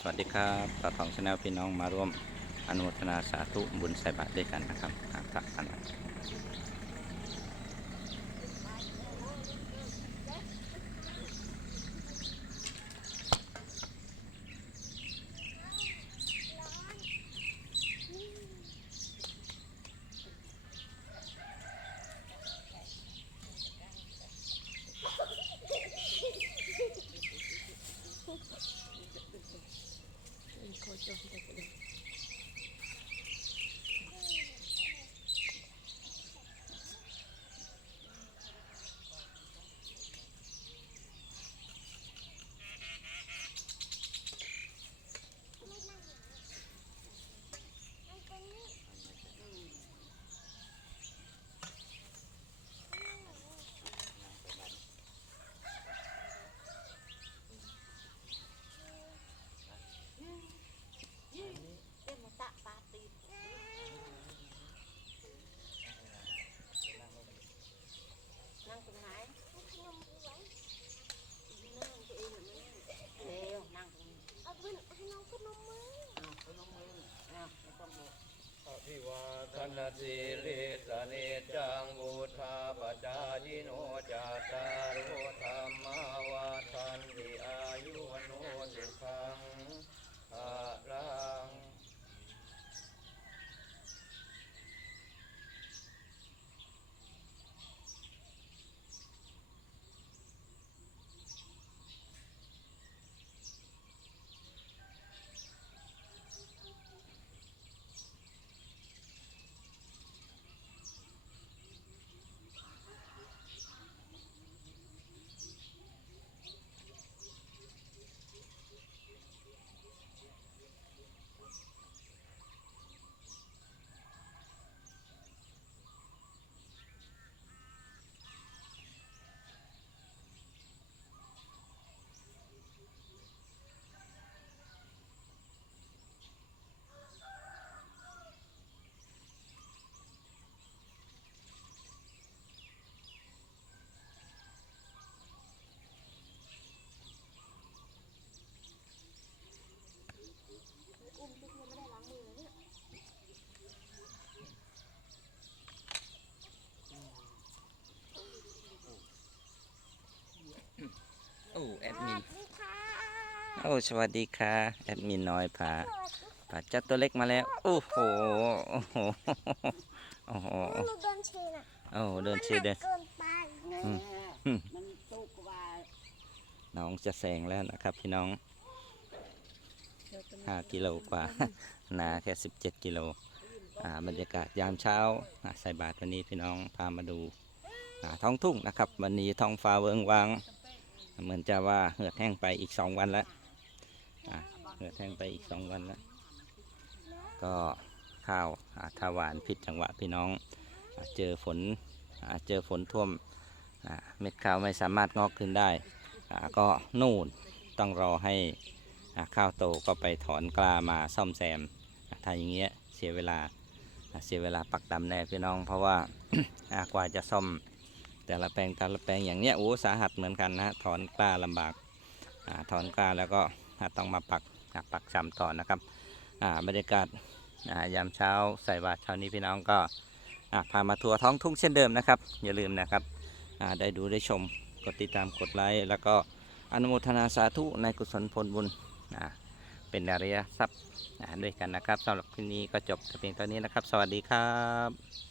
สวัสดีครับต่อทองชาแนลพี่น้องมาร่วมอนุโมทนาสาธุบุญใส่บาตรด้วยกันนะครับหาพระกัน วันอ ภิวาทนาสีลิสนิจังบุธาปจายิโนจัตตารโอธรรมาวาทันติอายุวโนสุขังอาลัง โอ้แอดมินโอ้สวัสดีค่ะแอดมินน้อยพาพาเจ้าตัวเล็กมาแล้ว โอ้โหโอ้โหโอ้โหหนูโดนเชนอะโอ้โหเดินชีเดินเกินไปนะอืมมันตุกว่าน้องจะแซงแล้วนะครับพี่น้องห้ากิโลกว่านาแค่สิบเจ็ดกิโลอ่าบรรยากาศยามเช้าอ่าใส่บาตรวันนี้พี่น้องพามาดูอ่าท้องทุ่งนะครับ วันนี้ท้องฟ้าเวิงวาง เหมือนจะว่าเหือดแห้งไปอีกสองวันแล้วเหือดแห้งไปอีกสองวันแล้ว ก็ข้าวถ้าหวานผิดจังหวะพี่น้องอเจอฝนอเจอฝนท่วมเม็ดข้าวไม่สามารถงอกขึ้นได้ก็นู่นต้องรอให้อ่าข้าวโตก็ไปถอนกล้ามาซ่อมแซมถ้าอย่างเงี้ยเสียเวลาเสียเวลาปักดำแน่พี่น้อง เพราะว่ากว่าจะซ่อม แต่ละแปลงแต่ละแปลงอย่างเนี้ยโอ้สาหัสเหมือนกันนะถอนกล้าลำบากอาถอนกล้าแล้วก็ต้องมาปักปักซ้ำต่อนะครับอ่าบรรยากาศยามเช้าใส่บาตรเช้านี้พี่น้องก็พามาทัวร์ท้องทุ่งเช่นเดิมนะครับ อย่าลืมนะครับได้ดูได้ชมกดติดตามกดไลค์แล้วก็อนุโมทนาสาธุในกุศลผลบุญเป็นอริยทรัพย์ด้วยกันนะครับสำหรับคลิปนี้ก็จบเพียงเท่านี้นะครับ สวัสดีครับ